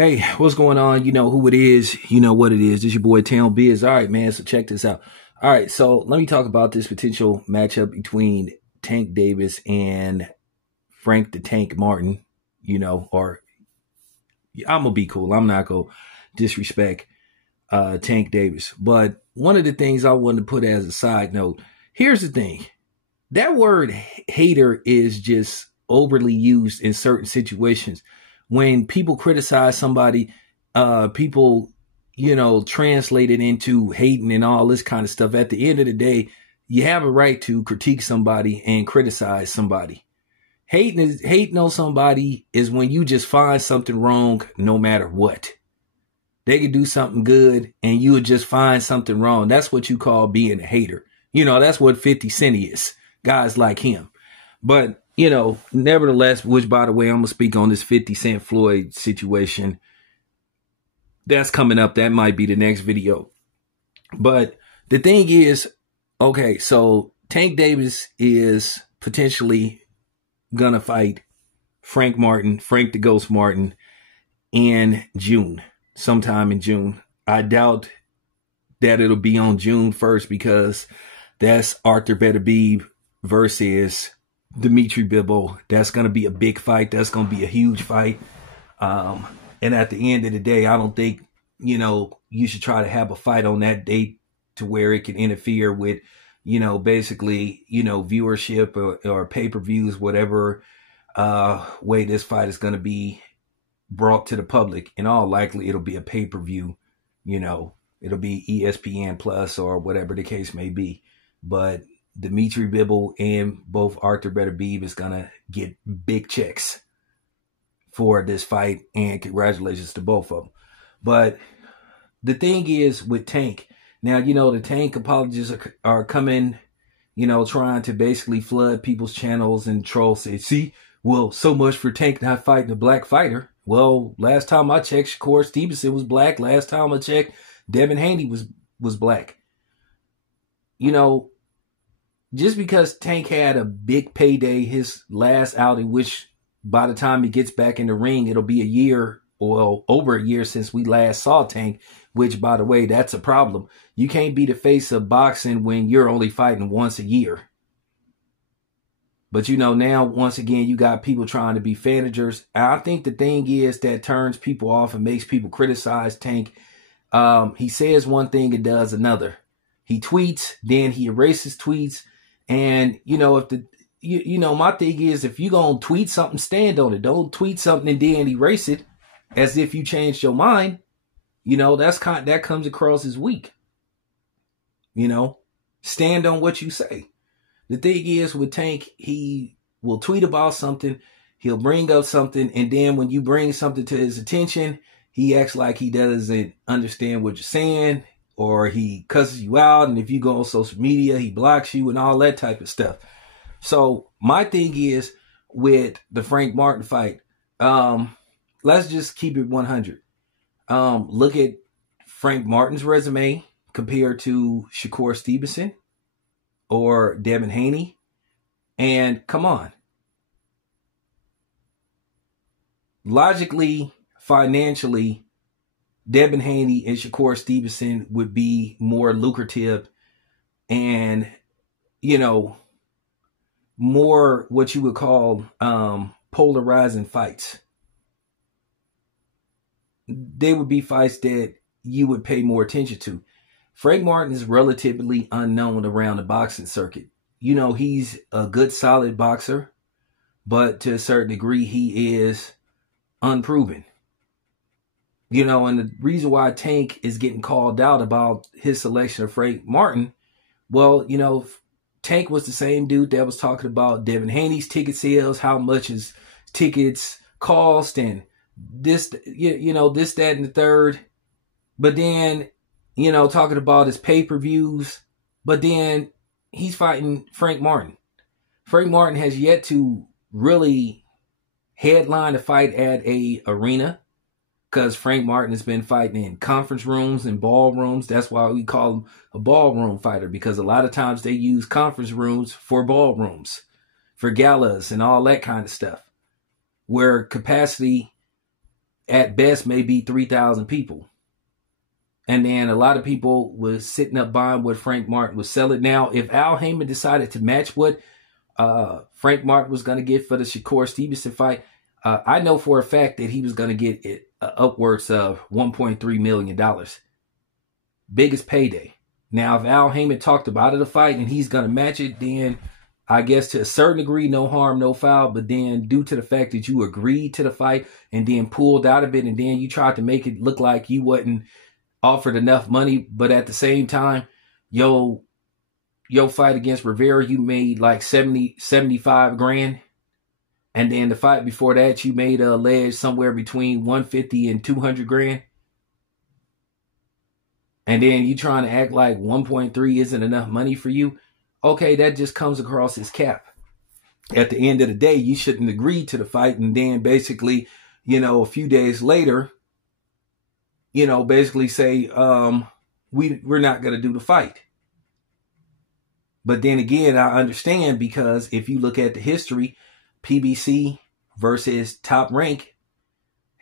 Hey, what's going on? You know who it is. You know what it is. This your boy Town Biz. All right, man. So check this out. All right, so let me talk about this potential matchup between Tank Davis and Frank the Tank Martin. Or I'm gonna be cool. I'm not gonna disrespect Tank Davis. But one of the things I wanted to put as a side note, here's the thing. That word hater is just overly used in certain situations. When people criticize somebody, people, translate it into hating and all this kind of stuff. At the end of the day, you have a right to critique somebody and criticize somebody. Hating on somebody is when you just find something wrong no matter what. They could do something good and you would just find something wrong. That's what you call being a hater. That's what 50 Cent is. Guys like him. But, nevertheless, which, by the way, I'm going to speak on this 50 Cent Floyd situation. That's coming up. That might be the next video. But the thing is, okay, so Tank Davis is potentially going to fight Frank the Ghost Martin, in June, sometime in June. I doubt that it'll be on June 1st because that's Arthur Beterbiev versus Dimitri Bivol. That's going to be a big fight. That's going to be a huge fight. And at the end of the day, I don't think, you should try to have a fight on that date to where it can interfere with, basically, viewership or pay-per-views, whatever way this fight is going to be brought to the public. In all likely, it'll be a pay-per-view, it'll be ESPN Plus or whatever the case may be. But Dimitri Bivol and both Arthur Beterbiev is going to get big checks for this fight, and congratulations to both of them. But the thing is with Tank, now, the Tank apologists are coming, trying to basically flood people's channels and troll say, see, well, so much for Tank not fighting a black fighter. Well, last time I checked, Shakur Stevenson was black. Last time I checked, Devin Haney was black. Just because Tank had a big payday, his last outing, which by the time he gets back in the ring, it'll be a year or over a year since we last saw Tank, which, by the way, that's a problem. You can't be the face of boxing when you're only fighting once a year. But, now, once again, you got people trying to be managers. I think the thing is that turns people off and makes people criticize Tank. He says one thing and does another. He tweets, then he erases tweets. And, my thing is, if you're going to tweet something, stand on it. Don't tweet something and then erase it as if you changed your mind. That comes across as weak. Stand on what you say. The thing is with Tank, he will tweet about something. He'll bring up something. And then when you bring something to his attention, he acts like he doesn't understand what you're saying, or he cusses you out. And if you go on social media, he blocks you and all that type of stuff. So my thing is with the Frank Martin fight, let's just keep it 100. Look at Frank Martin's resume compared to Shakur Stevenson or Devin Haney. And come on. Logically, financially, Devin Haney and Shakur Stevenson would be more lucrative and, more what you would call polarizing fights. They would be fights that you would pay more attention to. Frank Martin is relatively unknown around the boxing circuit. He's a good, solid boxer, but to a certain degree, he is unproven. And the reason why Tank is getting called out about his selection of Frank Martin, well, Tank was the same dude that was talking about Devin Haney's ticket sales, how much his tickets cost, and this, this, that, and the third. But then, talking about his pay-per-views. But then he's fighting Frank Martin. Frank Martin has yet to really headline a fight at a arena, because Frank Martin has been fighting in conference rooms and ballrooms. That's why we call him a ballroom fighter, because a lot of times they use conference rooms for ballrooms, for galas and all that kind of stuff, where capacity at best maybe 3,000 people. And then a lot of people was sitting up buying what Frank Martin was selling. Now, if Al Heyman decided to match what Frank Martin was going to get for the Shakur Stevenson fight, I know for a fact that he was going to get it, upwards of $1.3 million. Biggest payday. Now, if Al Heyman talked about it a fight and he's going to match it, then I guess to a certain degree, no harm, no foul. But then due to the fact that you agreed to the fight and then pulled out of it, and then you tried to make it look like you wasn't offered enough money, but at the same time, your fight against Rivera, you made like 75 grand. And then the fight before that, you made a ledge somewhere between 150 and 200 grand. And then you trying to act like 1.3 isn't enough money for you. Okay, that just comes across as cap. At the end of the day, you shouldn't agree to the fight. And then basically, a few days later, basically say, we're not going to do the fight. But then again, I understand, because if you look at the history, PBC versus Top Rank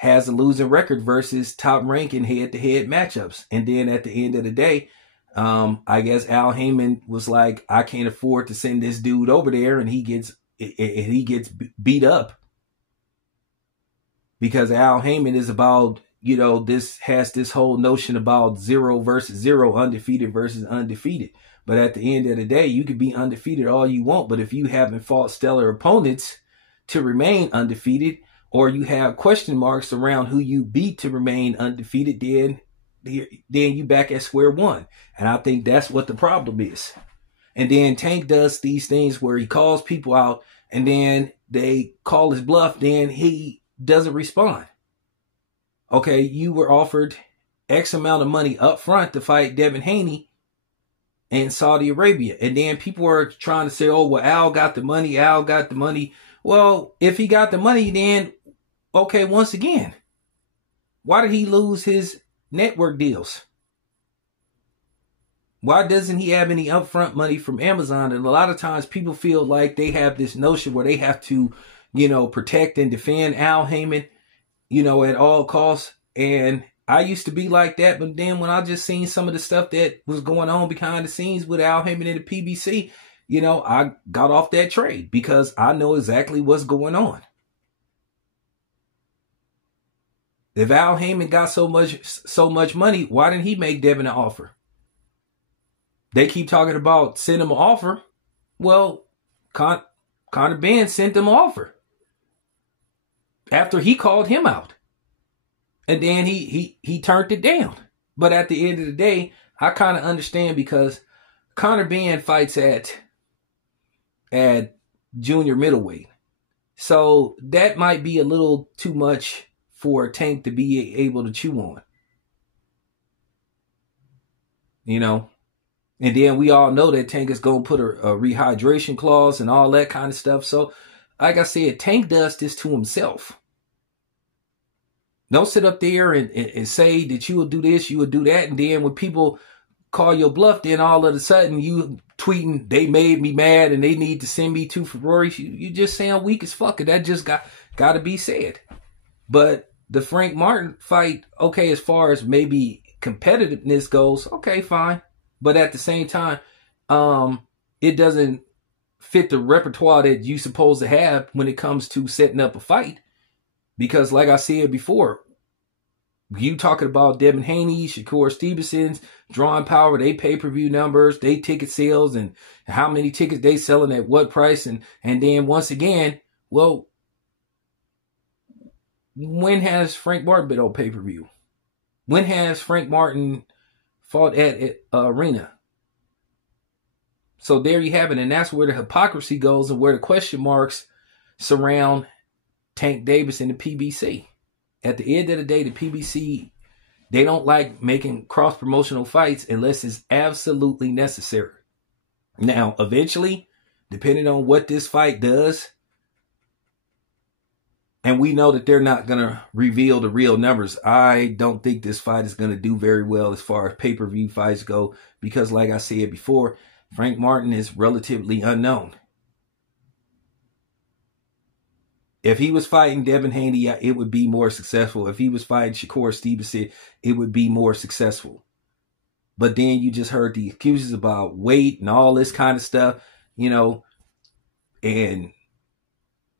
has a losing record versus Top Rank in head-to-head matchups. And then at the end of the day, I guess Al Heyman was like, I can't afford to send this dude over there, and he gets beat up, because Al Heyman is about, this has this whole notion about 0 versus 0, undefeated versus undefeated. But at the end of the day, you could be undefeated all you want, but if you haven't fought stellar opponents to remain undefeated, or you have question marks around who you beat to remain undefeated, then you back at square one. And I think that's what the problem is. And then Tank does these things where he calls people out, and then they call his bluff, then he doesn't respond. Okay, you were offered X amount of money up front to fight Devin Haney in Saudi Arabia. And then people are trying to say, oh, well, Al got the money. Well, if he got the money, then, okay, once again, why did he lose his network deals? Why doesn't he have any upfront money from Amazon? And a lot of times people feel like they have this notion where they have to, protect and defend Al Heyman, at all costs. And I used to be like that. But then when I just seen some of the stuff that was going on behind the scenes with Al Heyman and the PBC, I got off that trade, because I know exactly what's going on. If Al Heyman got so much money, why didn't he make Devin an offer? They keep talking about send him an offer. Well, Conor Benn sent him an offer after he called him out. And then he turned it down. But at the end of the day, I kind of understand, because Conor Benn fights at junior middleweight. So that might be a little too much for Tank to be able to chew on. And then we all know that Tank is going to put a rehydration clause and all that kind of stuff. So, like I said, Tank does this to himself. Don't sit up there and say that you will do this, you will do that. And then when people call your bluff, then all of a sudden you tweeting, they made me mad and they need to send me to Ferrari. You just sound weak as fuck. That just got to be said. But the Frank Martin fight, okay, as far as maybe competitiveness goes, okay, fine. But at the same time, it doesn't fit the repertoire that you supposed to have when it comes to setting up a fight. Because like I said before, you talking about Devin Haney, Shakur Stevenson's drawing power, they pay-per-view numbers, they ticket sales, and how many tickets they selling at what price. And then once again, well, when has Frank Martin been on pay-per-view? When has Frank Martin fought at arena? So there you have it. And that's where the hypocrisy goes, and where the question marks surround Tank Davis and the PBC. At the end of the day, the PBC, they don't like making cross-promotional fights unless it's absolutely necessary. Now, eventually, depending on what this fight does, and we know that they're not going to reveal the real numbers, I don't think this fight is going to do very well as far as pay-per-view fights go, because like I said before, Frank Martin is relatively unknown. If he was fighting Devin Haney, it would be more successful. If he was fighting Shakur Stevenson, it would be more successful. But then you just heard the excuses about weight and all this kind of stuff, you know, and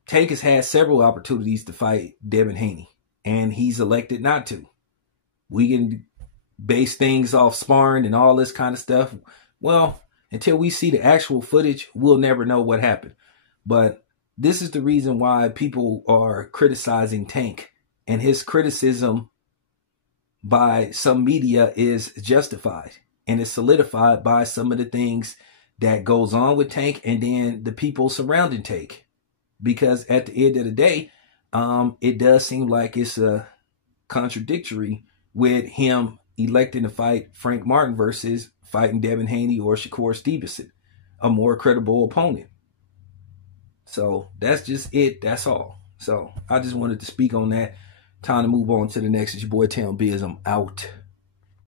Tank has had several opportunities to fight Devin Haney, and he's elected not to. We can base things off sparring and all this kind of stuff. Well, until we see the actual footage, we'll never know what happened. But this is the reason why people are criticizing Tank, and his criticism by some media is justified, and it's solidified by some of the things that goes on with Tank and then the people surrounding Tank. Because at the end of the day, it does seem like it's a contradictory with him electing to fight Frank Martin versus fighting Devin Haney or Shakur Stevenson, a more credible opponent. So that's just it. That's all. So I just wanted to speak on that. Time to move on to the next. It's your boy Town Biz. I'm out.